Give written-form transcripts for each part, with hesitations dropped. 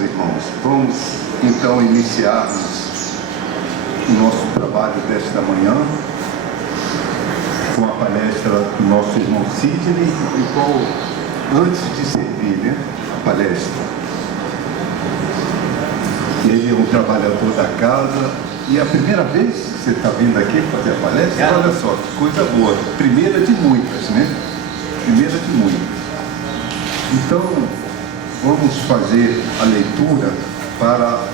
meus irmãos, vamos então iniciarmos o nosso trabalho desta manhã com a palestra do nosso irmão Sidney, o qual, antes de servir, a palestra, ele é um trabalhador da casa e é a primeira vez que você está vindo aqui fazer a palestra, olha só, que coisa boa, primeira de muitas, Primeira de muitas. Então, vamos fazer a leitura para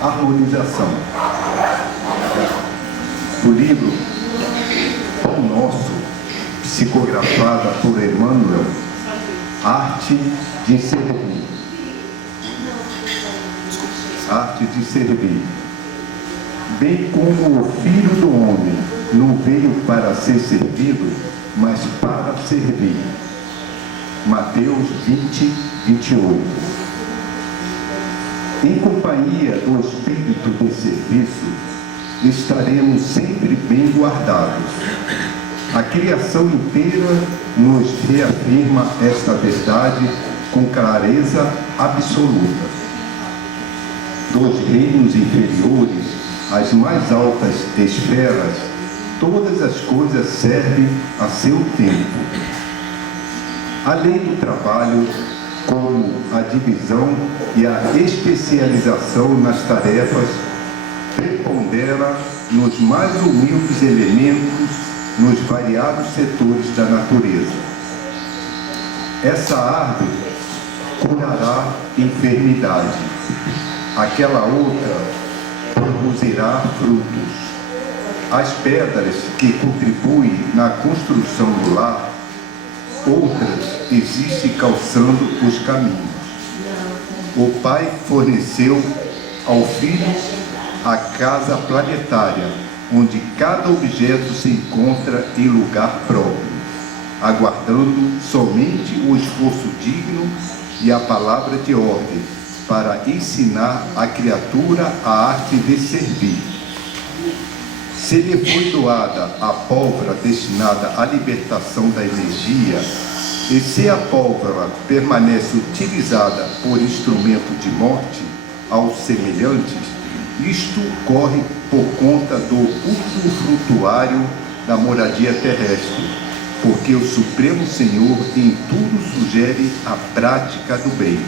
a harmonização do livro Pão Nosso, psicografada por Emmanuel, Arte de Servir. Arte de Servir. Bem como o Filho do Homem não veio para ser servido, mas para servir. Mateus 20, 28. Em companhia do espírito de serviço, estaremos sempre bem guardados. A criação inteira nos reafirma esta verdade com clareza absoluta. Dos reinos inferiores às mais altas esferas, todas as coisas servem a seu tempo. A lei do trabalho, como a divisão e a especialização nas tarefas, prepondera nos mais humildes elementos nos variados setores da natureza. Essa árvore curará enfermidade, aquela outra produzirá frutos. As pedras que contribuem na construção do lar, outras existem calçando os caminhos. O Pai forneceu ao Filho a casa planetária, onde cada objeto se encontra em lugar próprio, aguardando somente o esforço digno e a palavra de ordem para ensinar à criatura a arte de servir. Se lhe foi doada a pólvora destinada à libertação da energia, e se a pólvora permanece utilizada por instrumento de morte aos semelhantes, isto corre por conta do usufrutuário da moradia terrestre, porque o Supremo Senhor em tudo sugere a prática do bem,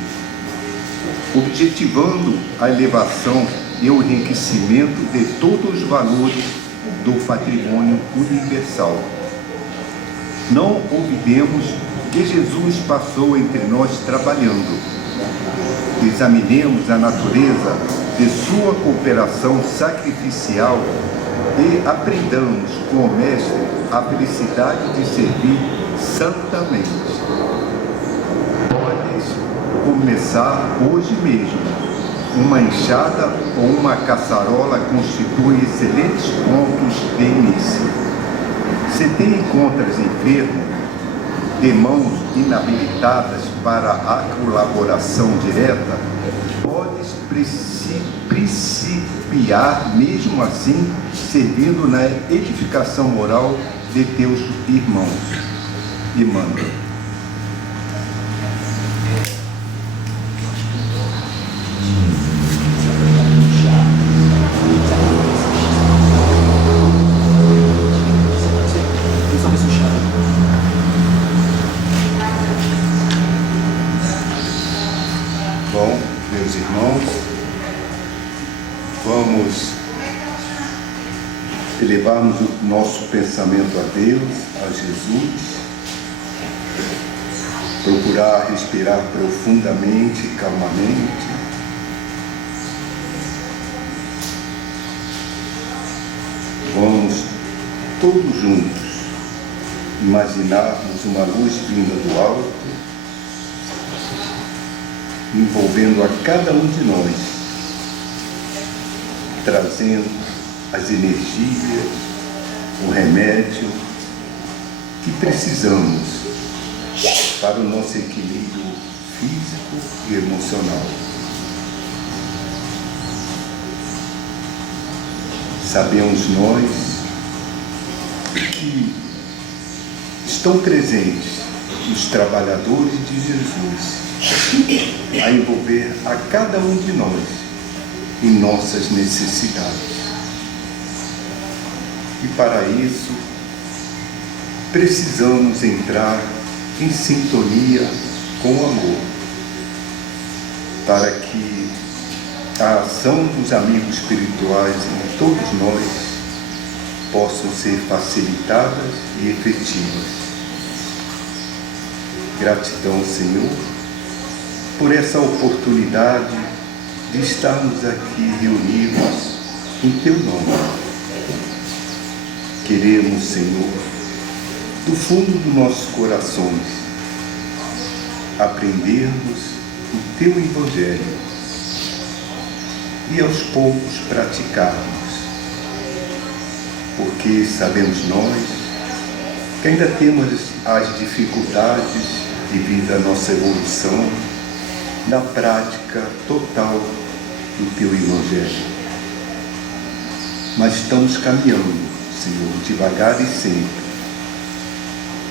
objetivando a elevação e o enriquecimento de todos os valores do patrimônio universal. Não olvidemos que Jesus passou entre nós trabalhando. Examinemos a natureza de sua cooperação sacrificial e aprendamos com o Mestre a felicidade de servir santamente. Podes começar hoje mesmo. Uma enxada ou uma caçarola constituem excelentes pontos de início. Se te encontras enfermo, de mãos inabilitadas para a colaboração direta, podes principiar mesmo assim, servindo na edificação moral de teus irmãos. Emmanuel. Elevarmos o nosso pensamento a Deus, a Jesus, procurar respirar profundamente e calmamente, vamos todos juntos imaginarmos uma luz vinda do alto, envolvendo a cada um de nós, trazendo as energias, o remédio que precisamos para o nosso equilíbrio físico e emocional. Sabemos nós que estão presentes os trabalhadores de Jesus, a envolver a cada um de nós em nossas necessidades. E para isso, precisamos entrar em sintonia com o amor, para que a ação dos amigos espirituais em todos nós possam ser facilitadas e efetivas. Gratidão, Senhor, por essa oportunidade de estarmos aqui reunidos em Teu nome. Queremos, Senhor, do fundo dos nossos corações, aprendermos o Teu Evangelho e aos poucos praticarmos, porque sabemos nós que ainda temos as dificuldades devido à nossa evolução na prática total do Teu Evangelho. Mas estamos caminhando, Senhor, devagar e sempre,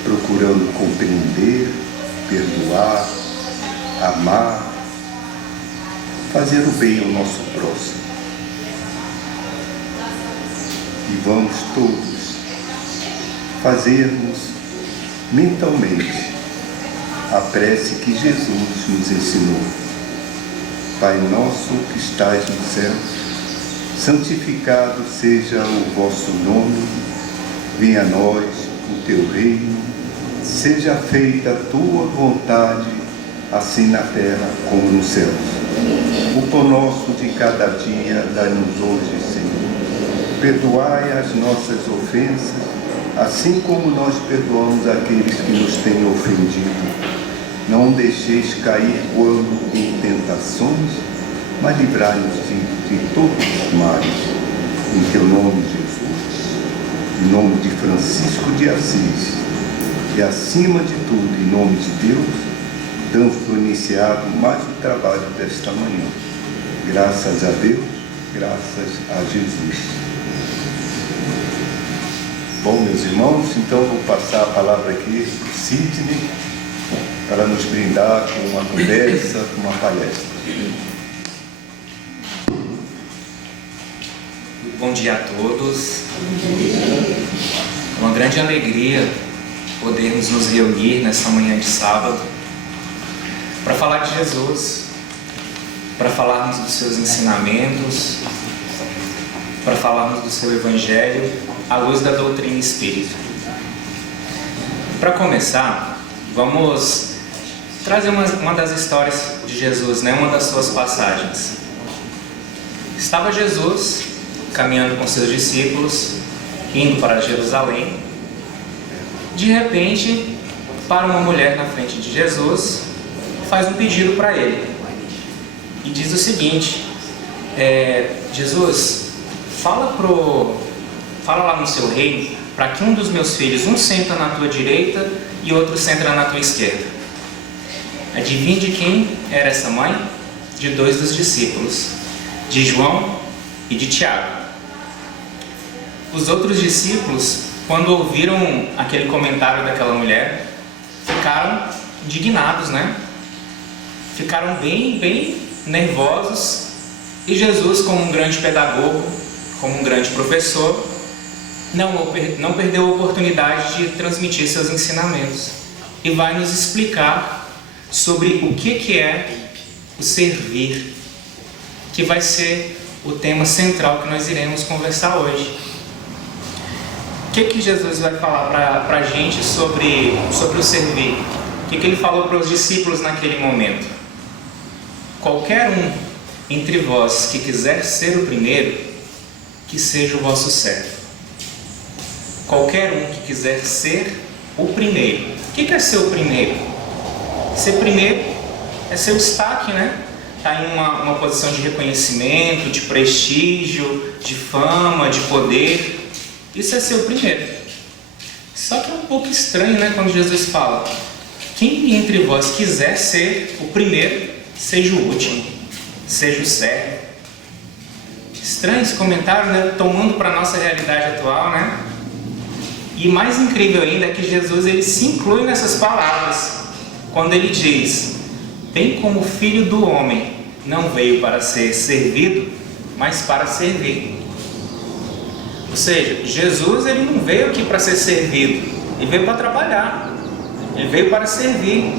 procurando compreender, perdoar, amar, fazer o bem ao nosso próximo. E vamos todos fazermos mentalmente a prece que Jesus nos ensinou. Pai nosso que estais no céu, santificado seja o vosso nome, venha a nós o teu reino, seja feita a tua vontade, assim na terra como no céu. O pão nosso de cada dia dai-nos hoje, Senhor. Perdoai as nossas ofensas, assim como nós perdoamos aqueles que nos têm ofendido. Não deixeis cair quando em tentações, mas livrai-nos de todos os males. Em teu nome, Jesus, em nome de Francisco de Assis, e acima de tudo, em nome de Deus, damos por iniciado mais um trabalho desta manhã. Graças a Deus, graças a Jesus. Bom, meus irmãos, então vou passar a palavra aqui para o Sidney, para nos brindar com uma conversa, com uma palestra. Bom dia a todos. É uma grande alegria podermos nos reunir nesta manhã de sábado para falar de Jesus, para falarmos dos seus ensinamentos, para falarmos do seu Evangelho à luz da doutrina espírita. Para começar, vamos trazer uma das histórias de Jesus, uma das suas passagens. Estava Jesus caminhando com seus discípulos, indo para Jerusalém. De repente, para uma mulher na frente de Jesus, faz um pedido para ele e diz o seguinte: Jesus, fala lá no seu reino para que um dos meus filhos, um senta na tua direita e outro senta na tua esquerda. Adivinha de quem era essa mãe? De dois dos discípulos, de João e de Tiago. Os outros discípulos, quando ouviram aquele comentário daquela mulher, ficaram indignados, Ficaram bem nervosos. E Jesus, como um grande pedagogo, como um grande professor, não perdeu a oportunidade de transmitir seus ensinamentos e vai nos explicar sobre o que é o servir, que vai ser o tema central que nós iremos conversar hoje. O que Jesus vai falar para a gente sobre o servir? O que ele falou para os discípulos naquele momento? Qualquer um entre vós que quiser ser o primeiro, que seja o vosso servo. Qualquer um que quiser ser o primeiro. O que é ser o primeiro? Ser primeiro é ser o destaque, Está em uma posição de reconhecimento, de prestígio, de fama, de poder. Isso é ser o primeiro. Só que é um pouco estranho, quando Jesus fala: quem entre vós quiser ser o primeiro, seja o último, seja o servo. Estranho esse comentário, tomando para a nossa realidade atual, E mais incrível ainda é que Jesus ele se inclui nessas palavras, quando ele diz: bem como o Filho do Homem não veio para ser servido, mas para servir. Ou seja, Jesus ele não veio aqui para ser servido, ele veio para trabalhar, ele veio para servir.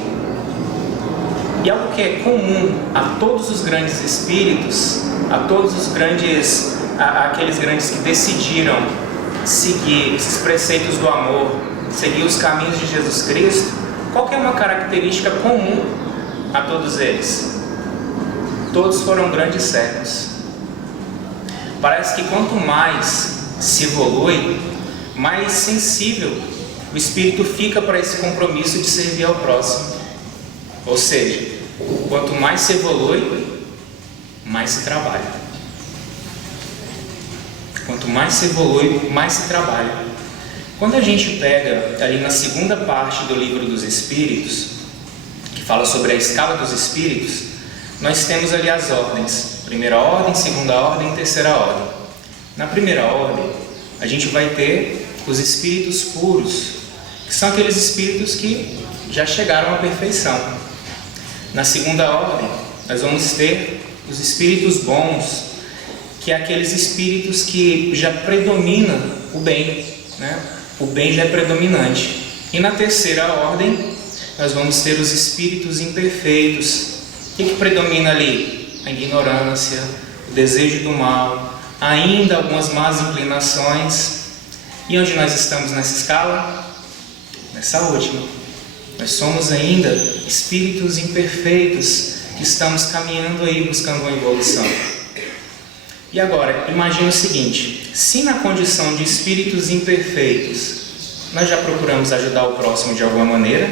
E algo que é comum a todos os grandes espíritos, a todos os grandes, aqueles grandes que decidiram seguir esses preceitos do amor, seguir os caminhos de Jesus Cristo, qual que é uma característica comum a todos eles? Todos foram grandes servos. Parece que quanto mais se evolui, mais sensível o espírito fica para esse compromisso de servir ao próximo. Ou seja, quanto mais se evolui, mais se trabalha. Quanto mais se evolui, mais se trabalha. Quando a gente pega ali na segunda parte do Livro dos Espíritos, que fala sobre a escala dos espíritos, nós temos ali as ordens: primeira ordem, segunda ordem, terceira ordem. Na primeira ordem, a gente vai ter os espíritos puros, que são aqueles espíritos que já chegaram à perfeição. Na segunda ordem, nós vamos ter os espíritos bons, que é aqueles espíritos que já predomina o bem, né? O bem já é predominante. E na terceira ordem, nós vamos ter os espíritos imperfeitos. O que predomina ali? A ignorância, o desejo do mal, ainda algumas más inclinações. E onde nós estamos nessa escala? Nessa última. Nós somos ainda espíritos imperfeitos que estamos caminhando aí buscando uma evolução. E agora, imagine o seguinte: se na condição de espíritos imperfeitos nós já procuramos ajudar o próximo de alguma maneira,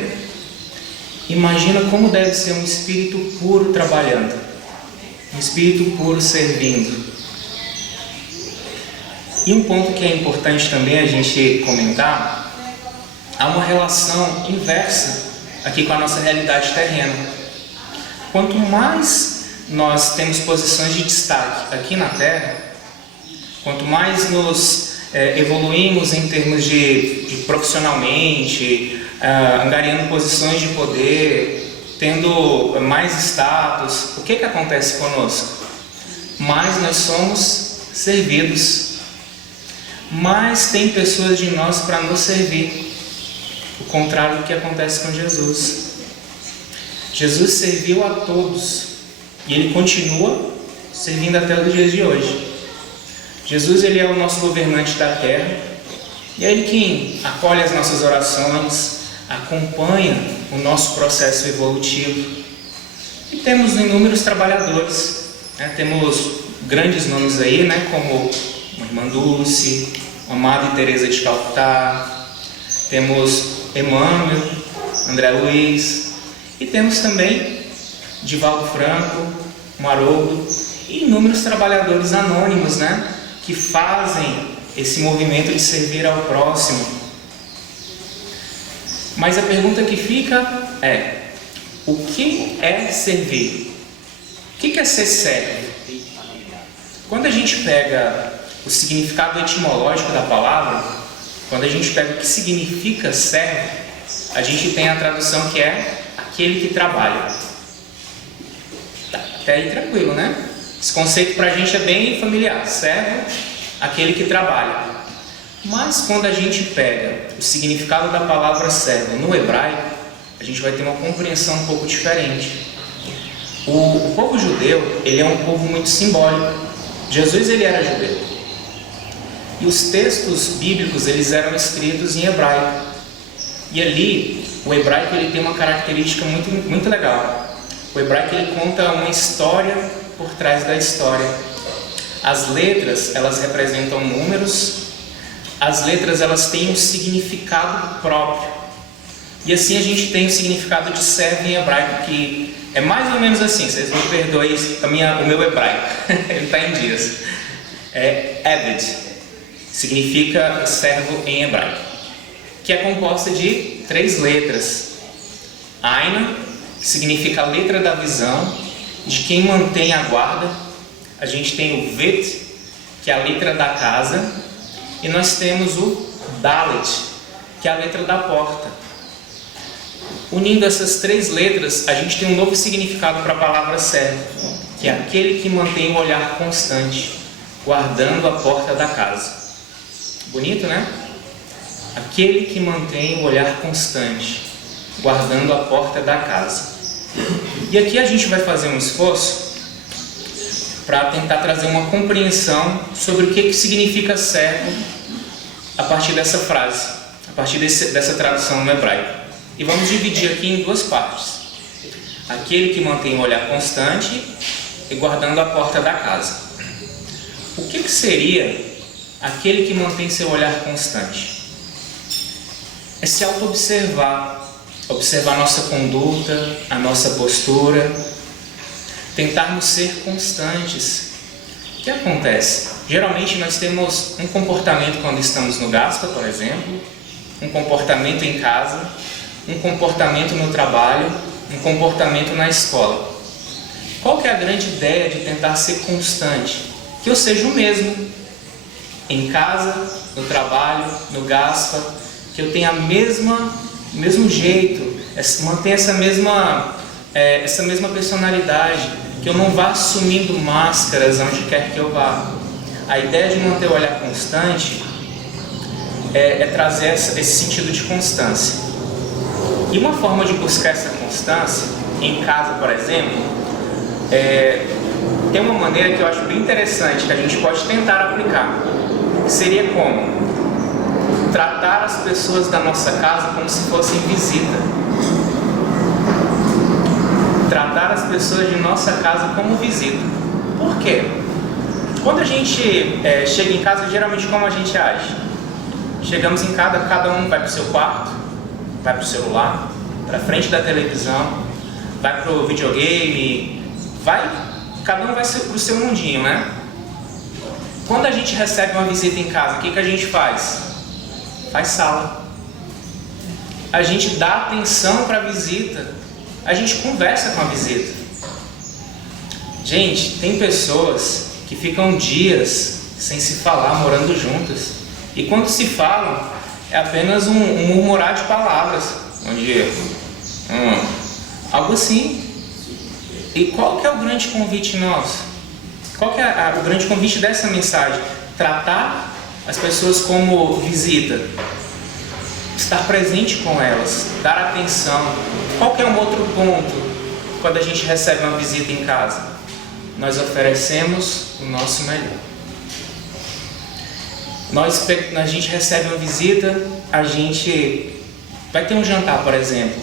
imagina como deve ser um espírito puro trabalhando, um espírito puro servindo. E um ponto que é importante também a gente comentar: há uma relação inversa aqui com a nossa realidade terrena. Quanto mais nós temos posições de destaque aqui na Terra, quanto mais nos evoluímos em termos de profissionalmente, angariando posições de poder, tendo mais status, o que acontece conosco? Mais nós somos servidos, mais tem pessoas de nós para nos servir. O contrário do que acontece com Jesus. Jesus serviu a todos e Ele continua servindo até os dias de hoje. Jesus ele é o nosso governante da terra e é Ele quem acolhe as nossas orações, acompanha o nosso processo evolutivo. E temos inúmeros trabalhadores, né? Temos grandes nomes aí, né? Como a Irmã Dulce, a Amada Teresa de Calcutá, temos Emmanuel, André Luiz, e temos também Divaldo Franco, Haroldo e inúmeros trabalhadores anônimos, né, que fazem esse movimento de servir ao próximo. Mas a pergunta que fica é: o que é servir? O que é ser servo? Quando a gente pega o significado etimológico da palavra, quando a gente pega o que significa servo, a gente tem a tradução que é aquele que trabalha. Até aí tranquilo, né? Esse conceito para a gente é bem familiar. Servo, aquele que trabalha. Mas quando a gente pega o significado da palavra servo no hebraico, a gente vai ter uma compreensão um pouco diferente. O povo judeu, ele é um povo muito simbólico. Jesus, ele era judeu. E os textos bíblicos, eles eram escritos em hebraico. E ali, o hebraico, ele tem uma característica muito legal. O hebraico, ele conta uma história por trás da história. As letras, elas representam números. As letras, elas têm um significado próprio. E assim a gente tem o significado de servo em hebraico, que é mais ou menos assim. Vocês me perdoem o meu hebraico, ele está em dias. É Eved, significa servo em hebraico, que é composta de 3 letras. Aina, que significa a letra da visão, de quem mantém a guarda. A gente tem o Vet, que é a letra da casa, e nós temos o Dalet, que é a letra da porta. Unindo essas 3 letras, a gente tem um novo significado para a palavra servo, que é aquele que mantém o olhar constante, guardando a porta da casa. Bonito, né? Aquele que mantém o olhar constante, guardando a porta da casa. E aqui a gente vai fazer um esforço para tentar trazer uma compreensão sobre o que significa servo a partir dessa frase, a partir dessa tradução no hebraico. E vamos dividir aqui em 2 partes. Aquele que mantém o olhar constante e guardando a porta da casa. O que seria aquele que mantém seu olhar constante? É se auto-observar, observar nossa conduta, a nossa postura, tentarmos ser constantes. O que acontece? Geralmente nós temos um comportamento quando estamos no Gaspa, por exemplo, um comportamento em casa, um comportamento no trabalho, um comportamento na escola. Qual que é a grande ideia de tentar ser constante? Que eu seja o mesmo em casa, no trabalho, no Gaspa, que eu tenha o mesmo jeito, mantenha essa mesma personalidade, que eu não vá assumindo máscaras onde quer que eu vá. A ideia de manter o olhar constante é trazer esse sentido de constância. E uma forma de buscar essa constância, em casa, por exemplo, tem uma maneira que eu acho bem interessante, que a gente pode tentar aplicar. Seria como? Tratar as pessoas da nossa casa como se fossem visita. Tratar as pessoas de nossa casa como visita. Por quê? Quando a gente chega em casa, geralmente como a gente age? Chegamos em casa, cada um vai para o seu quarto, vai para o celular, para frente da televisão, vai para o videogame, cada um vai para o seu mundinho, né? Quando a gente recebe uma visita em casa, o que a gente faz? Faz sala. A gente dá atenção para a visita, a gente conversa com a visita. Gente, tem pessoas que ficam dias sem se falar, morando juntas, e quando se falam, é apenas um murmurar de palavras. Bom dia. Algo assim. E qual que é o grande convite nosso? Qual que é o grande convite dessa mensagem? Tratar as pessoas como visita. Estar presente com elas. Dar atenção. Qual que é um outro ponto quando a gente recebe uma visita em casa? Nós oferecemos o nosso melhor. A gente recebe uma visita, a gente vai ter um jantar, por exemplo.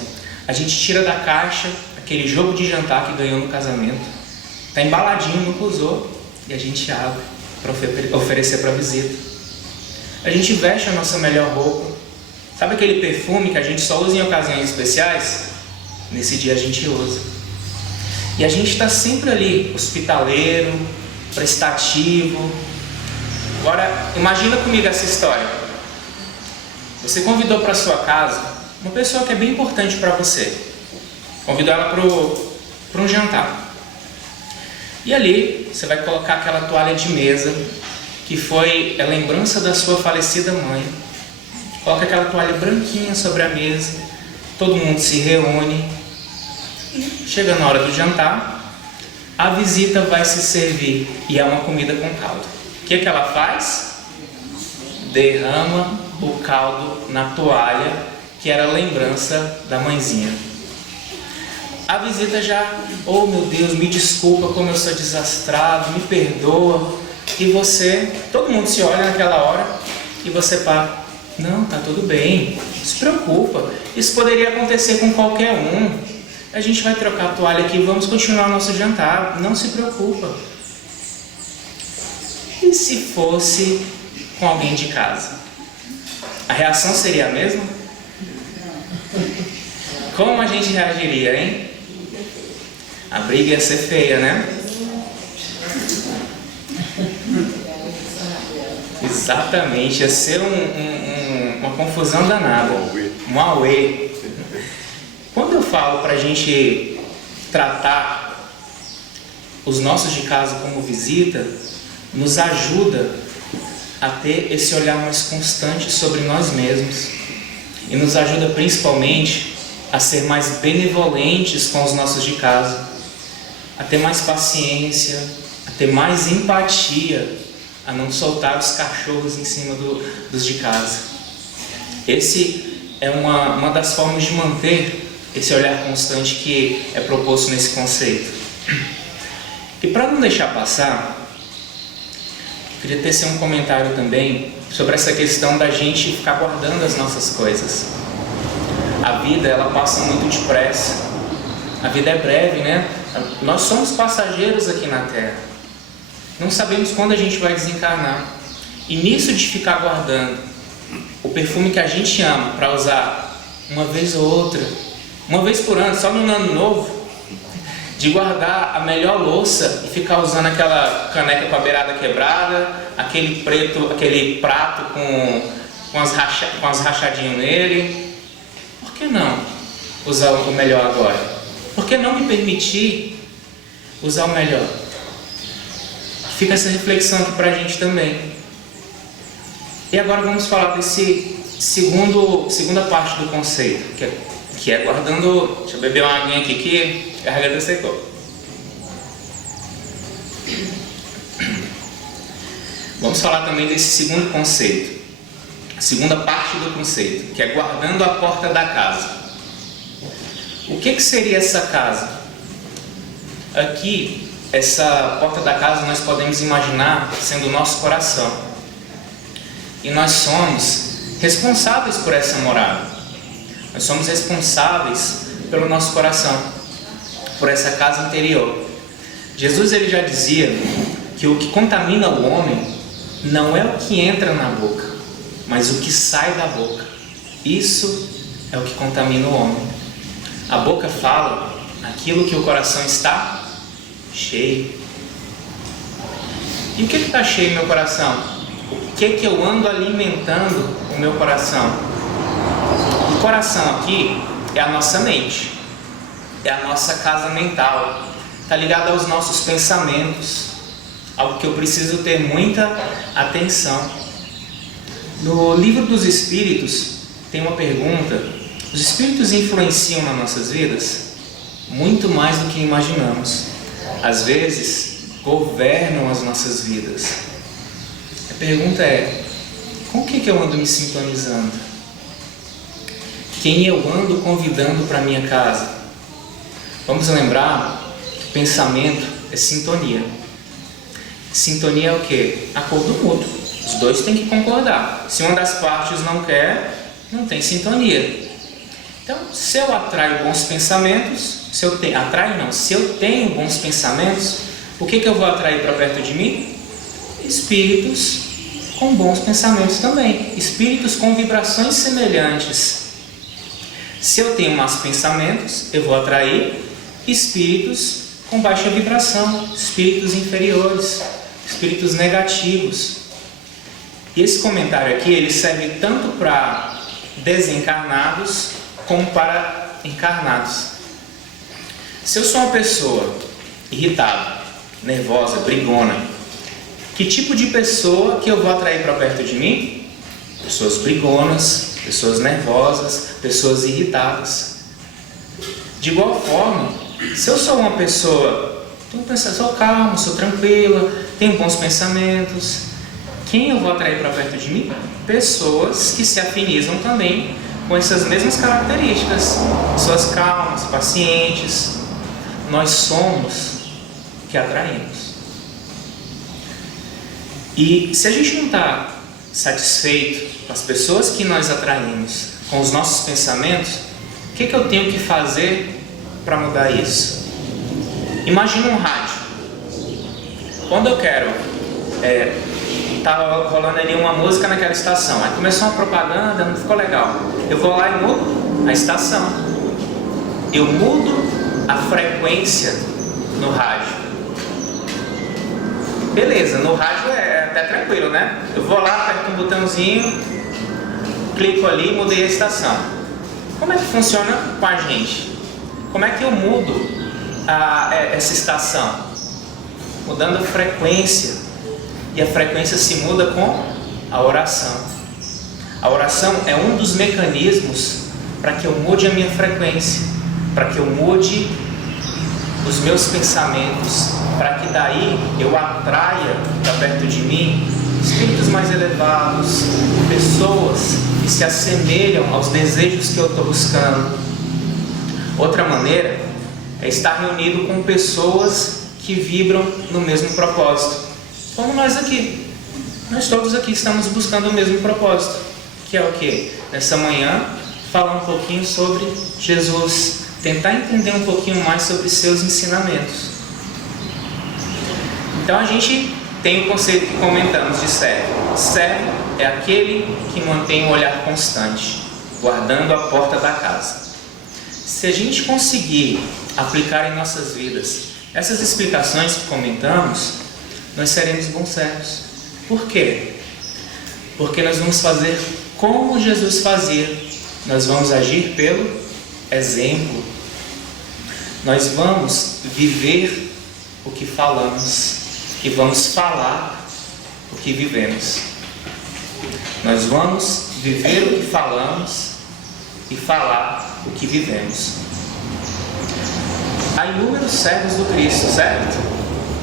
A gente tira da caixa aquele jogo de jantar que ganhou no casamento. Está embaladinho, nunca usou, e a gente abre para oferecer para a visita. A gente veste a nossa melhor roupa. Sabe aquele perfume que a gente só usa em ocasiões especiais? Nesse dia a gente usa. E a gente está sempre ali, hospitaleiro, prestativo. Agora, imagina comigo essa história. Você convidou para sua casa uma pessoa que é bem importante para você. Convidou ela para um jantar. E ali, você vai colocar aquela toalha de mesa, que foi a lembrança da sua falecida mãe. Coloca aquela toalha branquinha sobre a mesa. Todo mundo se reúne. E chega na hora do jantar, a visita vai se servir. E é uma comida com caldo. O que ela faz? Derrama o caldo na toalha, que era a lembrança da mãezinha. A visita já, oh meu Deus, me desculpa como eu sou desastrado, me perdoa. E você, todo mundo se olha naquela hora e você para. Não, tá tudo bem, não se preocupa. Isso poderia acontecer com qualquer um. A gente vai trocar a toalha aqui e vamos continuar nosso jantar. Não se preocupa. E se fosse com alguém de casa? A reação seria a mesma? Como a gente reagiria, hein? A briga ia ser feia, né? Exatamente, ia ser uma confusão danada. Um auê. Quando eu falo para a gente tratar os nossos de casa como visita, nos ajuda a ter esse olhar mais constante sobre nós mesmos. E nos ajuda principalmente a ser mais benevolentes com os nossos de casa, a ter mais paciência, a ter mais empatia, a não soltar os cachorros em cima dos de casa. Esse é uma das formas de manter esse olhar constante que é proposto nesse conceito. E para não deixar passar, eu queria tecer um comentário também sobre essa questão da gente ficar guardando as nossas coisas. A vida, ela passa muito depressa. A vida é breve, né? Nós somos passageiros aqui na Terra. Não sabemos quando a gente vai desencarnar. E nisso de ficar guardando o perfume que a gente ama para usar uma vez ou outra, uma vez por ano, só no ano novo, de guardar a melhor louça e ficar usando aquela caneca com a beirada quebrada, aquele prato com as rachadinhas nele. Por que não usar o melhor agora? Por que não me permitir usar o melhor? Fica essa reflexão aqui pra gente também. E agora vamos falar desse segunda parte do conceito, que é guardando... Deixa eu beber uma aguinha aqui que a garganta secou. Vamos falar também desse segundo conceito, a segunda parte do conceito, que é guardando a porta da casa. O que seria essa casa? Aqui, essa porta da casa nós podemos imaginar sendo o nosso coração. E nós somos responsáveis por essa morada. Nós somos responsáveis pelo nosso coração, por essa casa interior. Jesus ele já dizia que o que contamina o homem não é o que entra na boca, mas o que sai da boca. Isso é o que contamina o homem. A boca fala aquilo que o coração está cheio. E o que está cheio no meu coração? O que eu ando alimentando o meu coração? O coração aqui é a nossa mente, é a nossa casa mental, está ligado aos nossos pensamentos, algo que eu preciso ter muita atenção. No livro dos Espíritos tem uma pergunta: os Espíritos influenciam nas nossas vidas? Muito mais do que imaginamos. Às vezes, governam as nossas vidas. A pergunta é: com o que eu ando me sintonizando? Quem eu ando convidando para minha casa? Vamos lembrar que pensamento é sintonia. Sintonia é o quê? Acordo mútuo. Os dois têm que concordar. Se uma das partes não quer, não tem sintonia. Então, se eu atraio bons pensamentos, se eu tenho bons pensamentos, o que eu vou atrair para perto de mim? Espíritos com bons pensamentos também. Espíritos com vibrações semelhantes. Se eu tenho maus pensamentos, eu vou atrair espíritos com baixa vibração, espíritos inferiores, espíritos negativos. E esse comentário aqui, ele serve tanto para desencarnados como para encarnados. Se eu sou uma pessoa irritada, nervosa, brigona, que tipo de pessoa que eu vou atrair para perto de mim? Pessoas brigonas, pessoas nervosas, pessoas irritadas. De igual forma, se eu sou uma pessoa, sou calma, sou tranquila, tenho bons pensamentos, quem eu vou atrair para perto de mim? Pessoas que se afinizam também com essas mesmas características. Pessoas calmas, pacientes. Nós somos o que atraímos. E se a gente não está satisfeito com as pessoas que nós atraímos, com os nossos pensamentos, o que eu tenho que fazer para mudar isso? Imagina um rádio. Quando eu quero, estava rolando ali uma música naquela estação, aí começou uma propaganda, não ficou legal. Eu vou lá e mudo a estação. Eu mudo a frequência no rádio. Beleza, no rádio é até tranquilo, né? Eu vou lá, aperto um botãozinho, clico ali e mudei a estação. Como é que funciona com a gente? Como é que eu mudo essa estação? Mudando a frequência. E a frequência se muda com a oração. A oração é um dos mecanismos para que eu mude a minha frequência, para que eu mude os meus pensamentos, para que daí eu atraia para perto de mim espíritos mais elevados, pessoas que se assemelham aos desejos que eu estou buscando. Outra maneira é estar reunido com pessoas que vibram no mesmo propósito, como nós aqui. Nós todos aqui estamos buscando o mesmo propósito, que é o quê? Nessa manhã, falar um pouquinho sobre Jesus, tentar entender um pouquinho mais sobre seus ensinamentos. Então a gente tem o conceito que comentamos de servo. Servo é aquele que mantém um olhar constante, guardando a porta da casa. Se a gente conseguir aplicar em nossas vidas essas explicações que comentamos, nós seremos bons servos. Por quê? Porque nós vamos fazer como Jesus fazia. Nós vamos agir pelo exemplo. Nós vamos viver o que falamos e vamos falar o que vivemos. Nós vamos viver o que falamos e falar o que vivemos. Há inúmeros servos do Cristo, certo?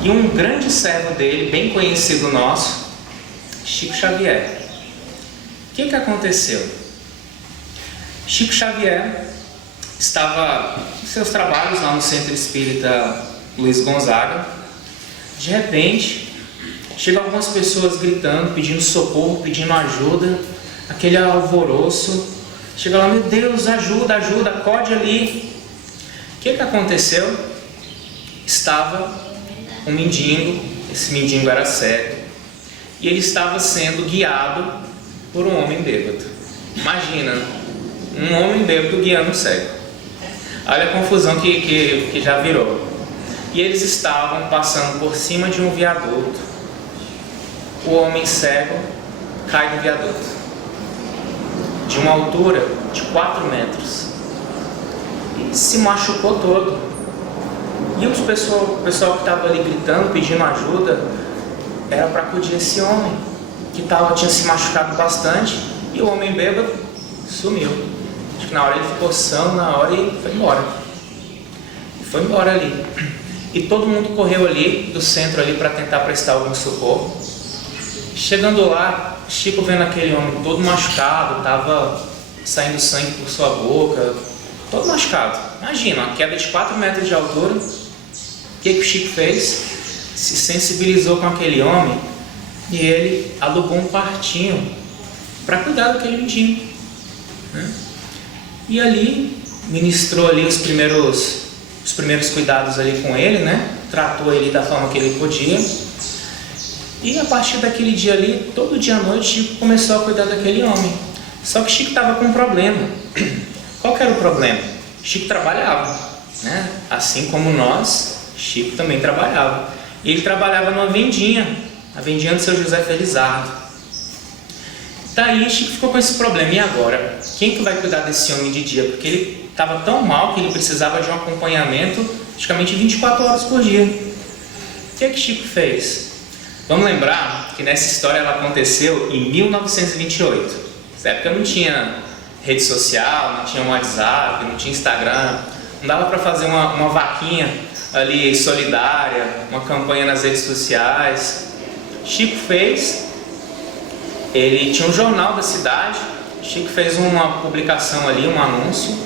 E um grande servo dele, bem conhecido nosso, Chico Xavier. O que aconteceu? Chico Xavier estava em seus trabalhos lá no Centro Espírita Luiz Gonzaga. De repente, chegam algumas pessoas gritando, pedindo socorro, pedindo ajuda, aquele alvoroço. Chega lá, meu Deus, ajuda, ajuda, acode ali. O que aconteceu? Estava um mendigo, esse mendigo era cego, e ele estava sendo guiado por um homem bêbado. Imagina, um homem bêbado guiando um cego. Olha a confusão que já virou. E eles estavam passando por cima de um viaduto. O homem cego cai do viaduto, de uma altura de 4 metros, e se machucou todo. E o pessoal que estava ali gritando, pedindo ajuda, era para acudir esse homem que tinha se machucado bastante. E o homem bêbado sumiu. Acho que na hora ele ficou são, na hora e foi embora. Foi embora ali. E todo mundo correu ali do centro ali para tentar prestar algum socorro. Chegando lá, Chico vendo aquele homem todo machucado, estava saindo sangue por sua boca, todo machucado. Imagina, uma queda de 4 metros de altura. O que o Chico fez? Se sensibilizou com aquele homem e ele alugou um quartinho para cuidar daquele mendigo, né? E ali ministrou ali os primeiros cuidados ali com ele, né? Tratou ele da forma que ele podia. E a partir daquele dia ali, todo dia à noite, Chico começou a cuidar daquele homem. Só que Chico estava com um problema. Qual que era o problema? Chico trabalhava, né? Assim como nós, Chico também trabalhava. E ele trabalhava numa vendinha, a vendinha do seu José Felizardo. Daí Chico ficou com esse problema. E agora? Quem que vai cuidar desse homem de dia? Porque ele estava tão mal que ele precisava de um acompanhamento praticamente 24 horas por dia. O que Chico fez? Vamos lembrar que nessa história ela aconteceu em 1928. Nessa época não tinha rede social, não tinha WhatsApp, não tinha Instagram. Não dava para fazer uma vaquinha ali solidária, uma campanha nas redes sociais. Chico fez, ele tinha um jornal da cidade. Chico fez uma publicação ali, um anúncio,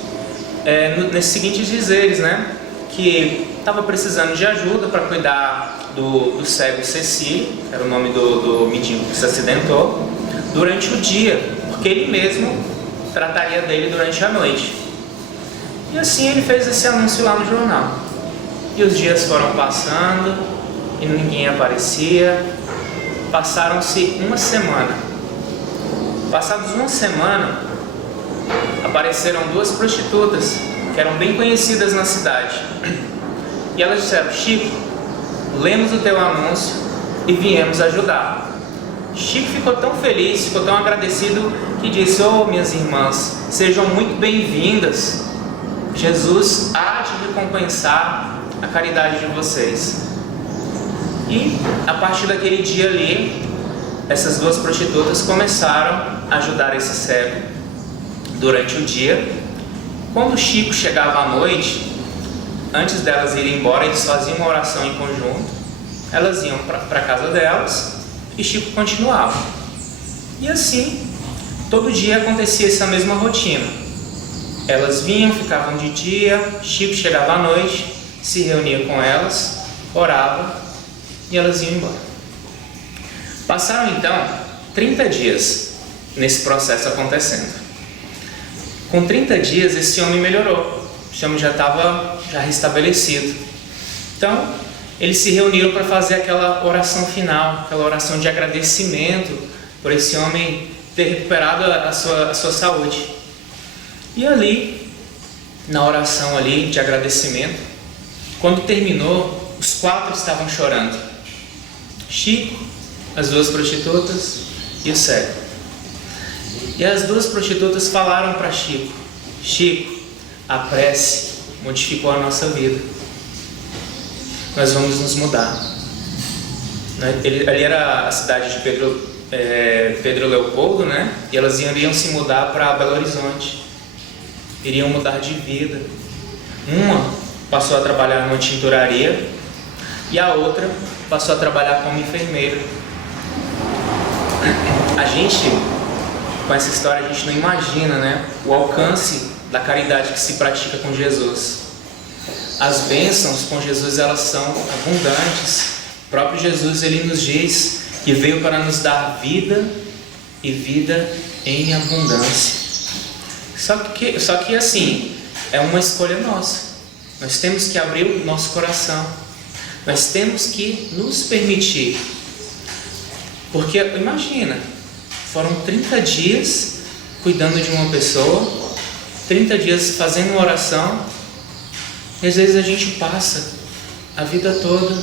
nesses seguintes dizeres, né? Que estava precisando de ajuda para cuidar do cego Cecílio, que era o nome do mendigo que se acidentou, durante o dia, porque ele mesmo trataria dele durante a noite. E assim ele fez esse anúncio lá no jornal. E os dias foram passando e ninguém aparecia. Passaram-se uma semana. Passados uma semana, apareceram 2 prostitutas que eram bem conhecidas na cidade. E elas disseram: Chico, lemos o teu anúncio e viemos ajudar. Chico ficou tão feliz, ficou tão agradecido, que disse: oh, minhas irmãs, sejam muito bem-vindas. Jesus há de recompensar a caridade de vocês. E a partir daquele dia ali, essas 2 prostitutas começaram a ajudar esse cego durante o dia Quando o Chico chegava à noite, antes delas irem embora, eles faziam uma oração em conjunto, elas iam para a casa delas e Chico continuava. E assim, todo dia acontecia essa mesma rotina. Elas vinham, ficavam de dia, Chico chegava à noite, se reunia com elas, orava e elas iam embora. Passaram então 30 dias nesse processo acontecendo. Com 30 dias esse homem melhorou, esse homem já estava restabelecido. Então eles se reuniram para fazer aquela oração final, aquela oração de agradecimento por esse homem ter recuperado a sua saúde. E ali, na oração ali de agradecimento, quando terminou, os 4 estavam chorando. Chico, as 2 prostitutas e o cego. E as 2 prostitutas falaram para Chico: Chico, a prece modificou a nossa vida. Nós vamos nos mudar. Ali era a cidade de Pedro Leopoldo, né? E elas iriam se mudar para Belo Horizonte. Iriam mudar de vida. Uma passou a trabalhar numa tinturaria e a outra passou a trabalhar como enfermeira. A gente, com essa história, a gente não imagina, né, o alcance da caridade que se pratica com Jesus. As bênçãos com Jesus, elas são abundantes. O próprio Jesus, ele nos diz que veio para nos dar vida e vida em abundância. Só que assim, é uma escolha nossa. Nós temos que abrir o nosso coração. Nós temos que nos permitir. Porque imagina, foram 30 dias cuidando de uma pessoa, 30 dias fazendo uma oração, e às vezes a gente passa a vida toda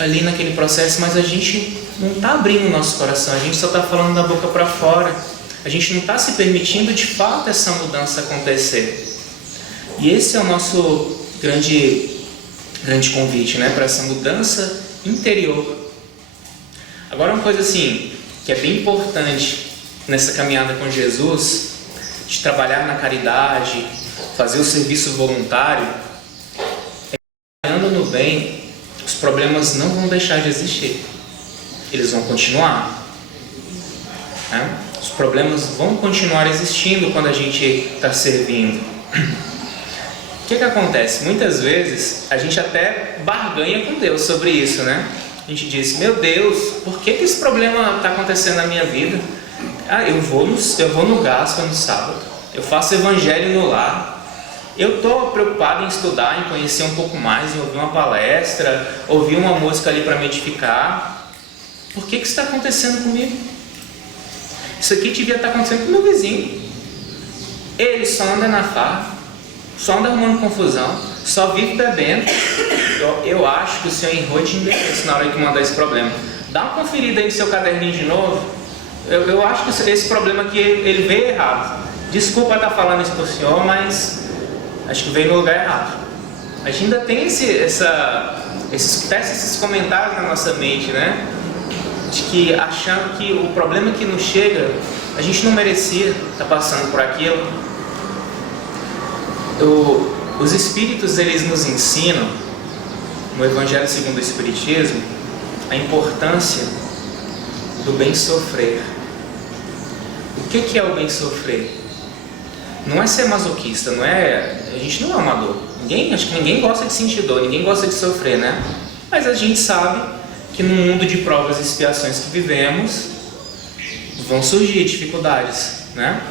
ali naquele processo, mas a gente não está abrindo o nosso coração, a gente só está falando da boca para fora, a gente não está se permitindo de fato essa mudança acontecer. E esse é o nosso grande convite, né, para essa mudança interior. Agora, uma coisa assim, que é bem importante nessa caminhada com Jesus, de trabalhar na caridade, fazer o serviço voluntário, trabalhando no bem, os problemas não vão deixar de existir, eles vão continuar, né? Os problemas vão continuar existindo quando a gente está servindo. O que acontece? Muitas vezes a gente até barganha com Deus sobre isso, né? A gente diz: meu Deus, por que esse problema está acontecendo na minha vida? Eu vou no Gaspa no sábado, eu faço evangelho no lar, eu estou preocupado em estudar, em conhecer um pouco mais, em ouvir uma palestra, ouvir uma música ali para me edificar. Por que isso está acontecendo comigo? Isso aqui devia estar acontecendo com o meu vizinho. Ele só anda na farra, só anda arrumando confusão, só vive bebendo. Eu acho que o senhor errou de endereço na hora que mandar esse problema. Dá uma conferida aí no seu caderninho de novo. Eu acho que esse problema aqui, ele veio errado. Desculpa estar falando isso para o senhor, mas acho que veio no lugar errado. A gente ainda tem esses comentários na nossa mente, né? De que achando que o problema que nos chega, a gente não merecia estar passando por aquilo. Os Espíritos, eles nos ensinam, no Evangelho segundo o Espiritismo, a importância do bem sofrer. O que é o bem sofrer? Não é ser masoquista, a gente não é amador. Acho que ninguém gosta de sentir dor, ninguém gosta de sofrer, né? Mas a gente sabe que no mundo de provas e expiações que vivemos, vão surgir dificuldades, né?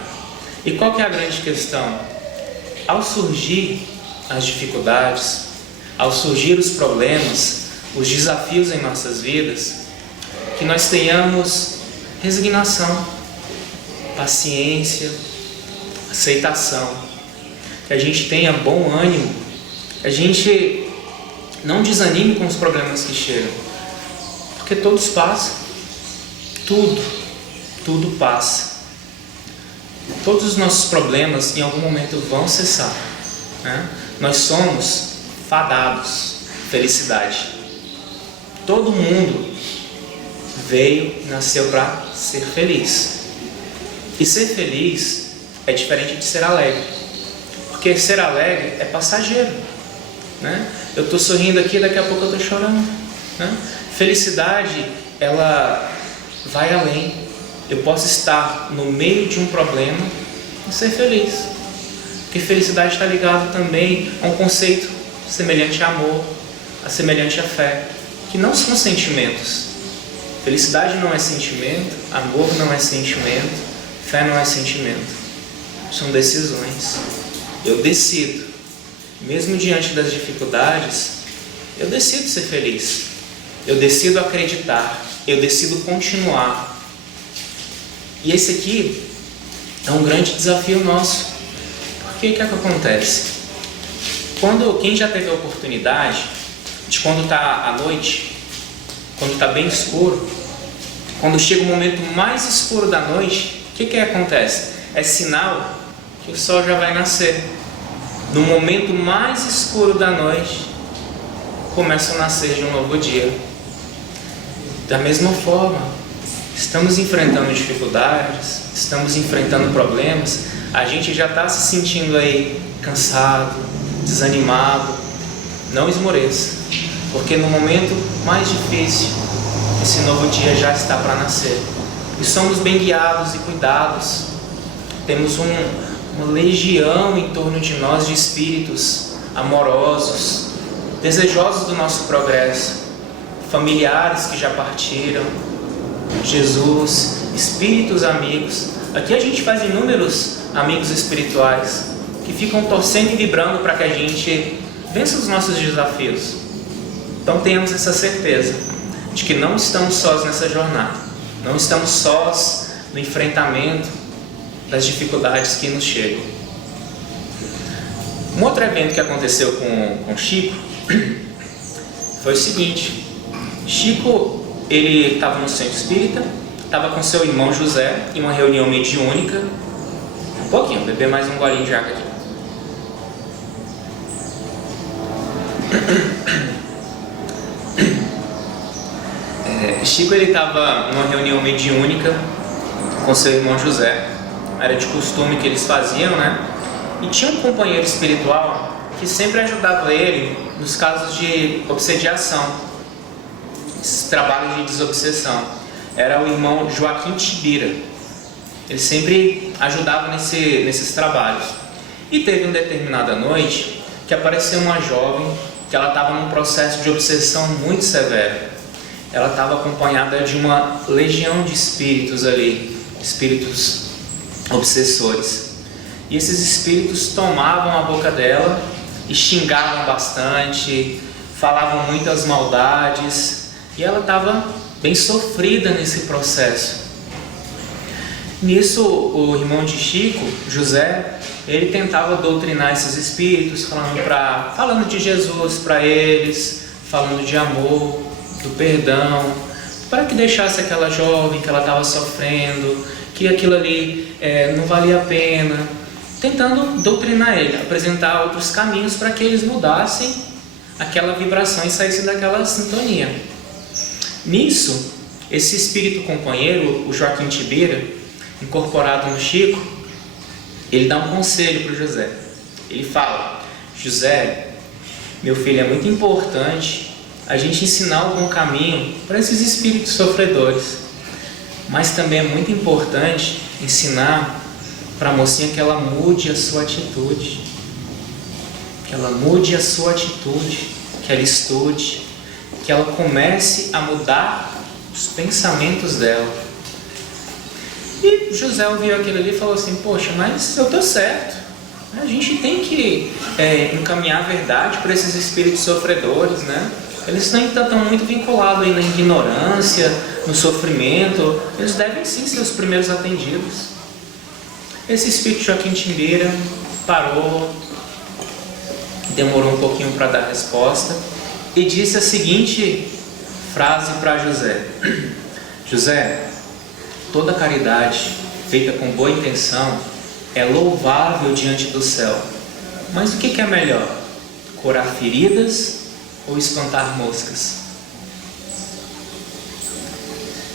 E qual que é a grande questão? Ao surgir as dificuldades, ao surgir os problemas, os desafios em nossas vidas, que nós tenhamos resignação, paciência, aceitação, que a gente tenha bom ânimo, que a gente não desanime com os problemas que chegam, porque todos passam, tudo passa. Todos os nossos problemas em algum momento vão cessar, né? Nós somos fadados à felicidade. Todo mundo nasceu para ser feliz. E ser feliz é diferente de ser alegre. Porque Porque ser alegre é passageiro, né? Eu estou sorrindo aqui, daqui a pouco eu estou chorando, né? Felicidade, ela vai além. Eu posso estar no meio de um problema e ser feliz. Porque felicidade está ligado também a um conceito semelhante a amor, semelhante à fé, que não são sentimentos. Felicidade não é sentimento, amor não é sentimento, fé não é sentimento. São decisões. Eu decido, mesmo diante das dificuldades, eu decido ser feliz. Eu decido acreditar, eu decido continuar. E esse aqui é um grande desafio nosso. Porque o que é que acontece? Quem já teve a oportunidade de quando está à noite, quando está bem escuro, quando chega o momento mais escuro da noite, o que acontece? É sinal que o sol já vai nascer. No momento mais escuro da noite, começa a nascer de um novo dia. Da mesma forma, estamos enfrentando dificuldades, estamos enfrentando problemas, a gente já está se sentindo aí cansado, desanimado. Não esmoreça, porque no momento mais difícil, esse novo dia já está para nascer. E somos bem guiados e cuidados. Temos uma legião em torno de nós de espíritos amorosos, desejosos do nosso progresso, familiares que já partiram, Jesus, espíritos amigos. Aqui a gente faz inúmeros amigos espirituais que ficam torcendo e vibrando para que a gente vença os nossos desafios. Então tenhamos essa certeza de que não estamos sós nessa jornada, não estamos sós no enfrentamento das dificuldades que nos chegam. Um outro evento que aconteceu com Chico foi o seguinte: Chico, ele estava no centro espírita, estava com seu irmão José em uma reunião mediúnica. Um pouquinho, beber mais um golinho de água aqui. Chico, ele estava numa reunião mediúnica com seu irmão José. Era de costume que eles faziam, né? E tinha um companheiro espiritual que sempre ajudava ele nos casos de obsediação, esses trabalhos de desobsessão. Era o irmão Joaquim Tibira. Ele sempre ajudava nesses trabalhos. E teve uma determinada noite que apareceu uma jovem que ela estava num processo de obsessão muito severo. Ela estava acompanhada de uma legião de espíritos ali, espíritos obsessores. E esses espíritos tomavam a boca dela e xingavam bastante, falavam muitas maldades, e ela estava bem sofrida nesse processo. Nisso, o irmão de Chico, José, ele tentava doutrinar esses espíritos, falando de Jesus para eles, falando de amor, do perdão, para que deixasse aquela jovem que ela estava sofrendo, que aquilo ali não valia a pena, tentando doutrinar ele, apresentar outros caminhos para que eles mudassem aquela vibração e saíssem daquela sintonia. Nisso, esse espírito companheiro, o Joaquim Tibira, incorporado no Chico, ele dá um conselho para o José. Ele fala: José, meu filho, é muito importante a gente ensinar algum caminho para esses espíritos sofredores, mas também é muito importante ensinar para a mocinha que ela mude a sua atitude, que ela mude a sua atitude, que ela estude, que ela comece a mudar os pensamentos dela. E José ouviu aquilo ali e falou assim: poxa, mas eu estou certo, a gente tem que encaminhar a verdade para esses espíritos sofredores, né? Eles estão muito vinculados aí na ignorância, no sofrimento, eles devem sim ser os primeiros atendidos. Esse espírito Joaquim Tibira parou, demorou um pouquinho para dar a resposta e disse a seguinte frase para José: José, toda caridade feita com boa intenção é louvável diante do céu, mas o que é melhor? Curar feridas ou espantar moscas?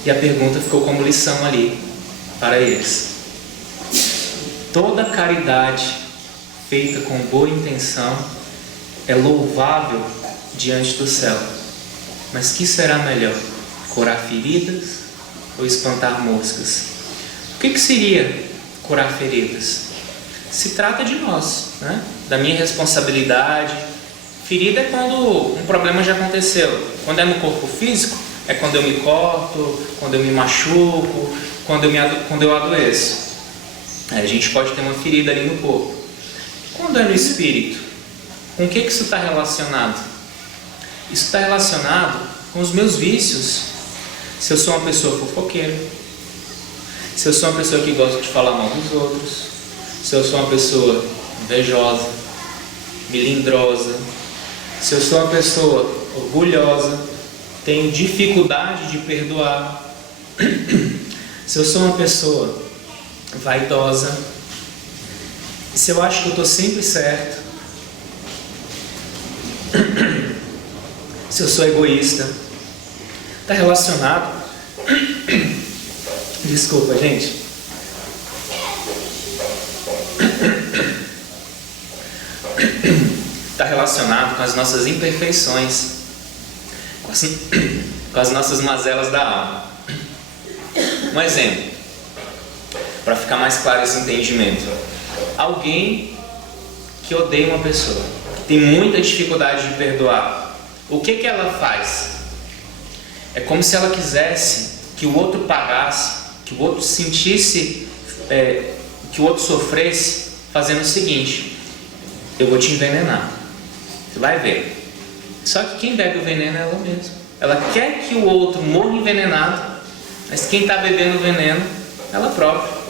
E a pergunta ficou como lição ali para eles. Toda caridade feita com boa intenção, é louvável diante do céu. Mas que será melhor? Curar feridas ou espantar moscas? O que seria curar feridas? Se trata de nós, né? Da minha responsabilidade. Ferida é quando um problema já aconteceu. Quando é no corpo físico, é quando eu me corto, quando eu me machuco, quando eu adoeço. A gente pode ter uma ferida ali no corpo. Quando é no espírito, com o que isso está relacionado? Isso está relacionado com os meus vícios. Se eu sou uma pessoa fofoqueira, se eu sou uma pessoa que gosta de falar mal dos outros, se eu sou uma pessoa invejosa, melindrosa, se eu sou uma pessoa orgulhosa, tenho dificuldade de perdoar, se eu sou uma pessoa vaidosa, se eu acho que eu estou sempre certo, se eu sou egoísta, está relacionado. Desculpa, gente. Está relacionado com as nossas imperfeições, com as nossas mazelas da alma. Um exemplo, para ficar mais claro esse entendimento: alguém que odeia uma pessoa, que tem muita dificuldade de perdoar, o que ela faz? É como se ela quisesse que o outro pagasse, que o outro sentisse, que o outro sofresse, fazendo o seguinte: eu vou te envenenar, você vai ver. Só que quem bebe o veneno é ela mesma. Ela quer que o outro morra envenenado, mas quem está bebendo o veneno é ela própria.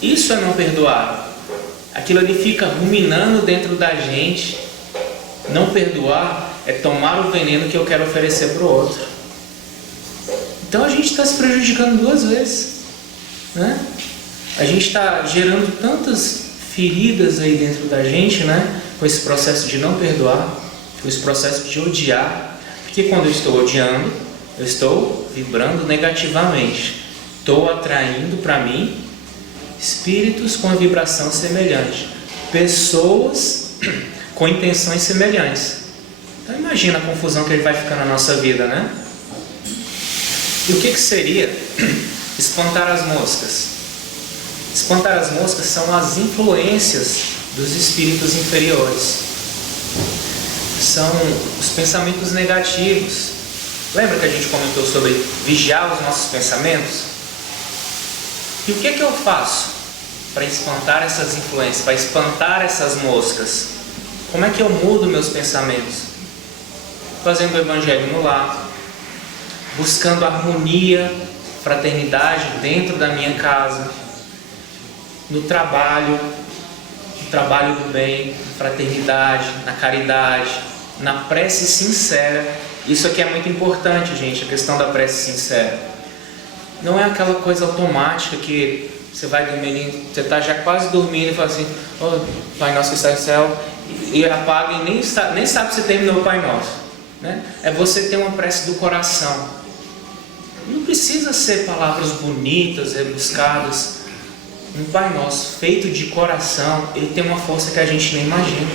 Isso é não perdoar. Aquilo ali fica ruminando dentro da gente. Não perdoar é tomar o veneno que eu quero oferecer para o outro. Então a gente está se prejudicando duas vezes, né? A gente está gerando tantas feridas aí dentro da gente, né? Com esse processo de não perdoar, com esse processo de odiar. Porque quando eu estou odiando, eu estou vibrando negativamente. Estou atraindo para mim espíritos com a vibração semelhante, pessoas com intenções semelhantes. Então imagina a confusão que ele vai ficar na nossa vida, né? E o que seria espantar as moscas? Espantar as moscas são as influências dos espíritos inferiores. São os pensamentos negativos. Lembra que a gente comentou sobre vigiar os nossos pensamentos? E o que eu faço para espantar essas influências, para espantar essas moscas? Como é que eu mudo meus pensamentos? Fazendo o evangelho no lar, buscando harmonia, fraternidade dentro da minha casa, no trabalho do bem, fraternidade, na caridade, na prece sincera. Isso aqui é muito importante, gente, a questão da prece sincera. Não é aquela coisa automática que você vai dormindo, você está já quase dormindo e fala assim: oh, Pai Nosso que está no céu, e apaga e nem sabe se terminou o Pai Nosso, né? É você ter uma prece do coração. Não precisa ser palavras bonitas, rebuscadas. Um Pai Nosso feito de coração, ele tem uma força que a gente nem imagina.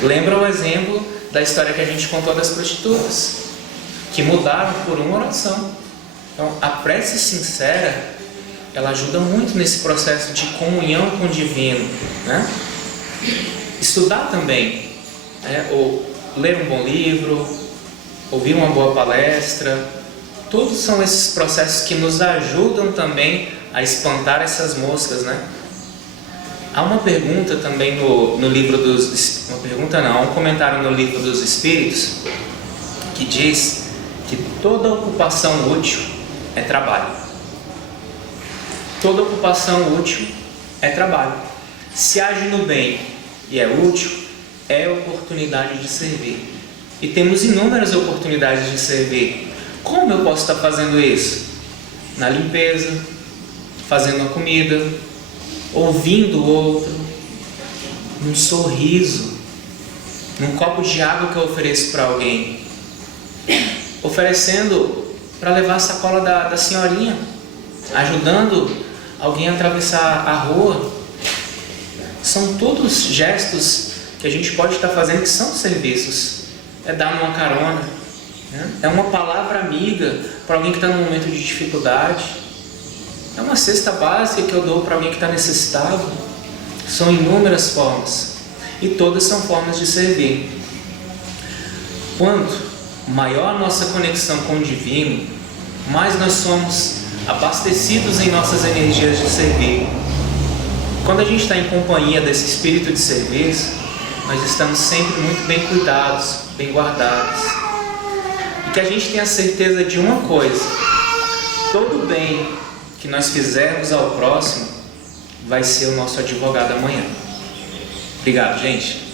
Lembra o exemplo da história que a gente contou das prostitutas, que mudaram por uma oração. Então, a prece sincera, ela ajuda muito nesse processo de comunhão com o divino, né? Estudar também, né? Ou ler um bom livro, ouvir uma boa palestra, todos são esses processos que nos ajudam também a espantar essas moscas, né? Há uma pergunta também no livro dos... Uma pergunta não, há um comentário no livro dos Espíritos que diz que toda ocupação útil é trabalho. Toda ocupação útil é trabalho. Se age no bem e é útil, é oportunidade de servir. E temos inúmeras oportunidades de servir. Como eu posso estar fazendo isso? Na limpeza, fazendo a comida, ouvindo o outro, num sorriso, num copo de água que eu ofereço para alguém, oferecendo para levar a sacola da senhorinha, ajudando alguém a atravessar a rua. são todos gestos que a gente pode estar fazendo que são serviços. É dar uma carona, né? É uma palavra amiga para alguém que está num momento de dificuldade. É uma cesta básica que eu dou para alguém que está necessitado. São inúmeras formas e todas são formas de servir. Quanto maior a nossa conexão com o divino, mais nós somos abastecidos em nossas energias de servir. Quando a gente está em companhia desse espírito de serviço, nós estamos sempre muito bem cuidados, bem guardados. E que a gente tenha certeza de uma coisa: todo bem que nós fizermos ao próximo vai ser o nosso advogado amanhã. Obrigado, gente.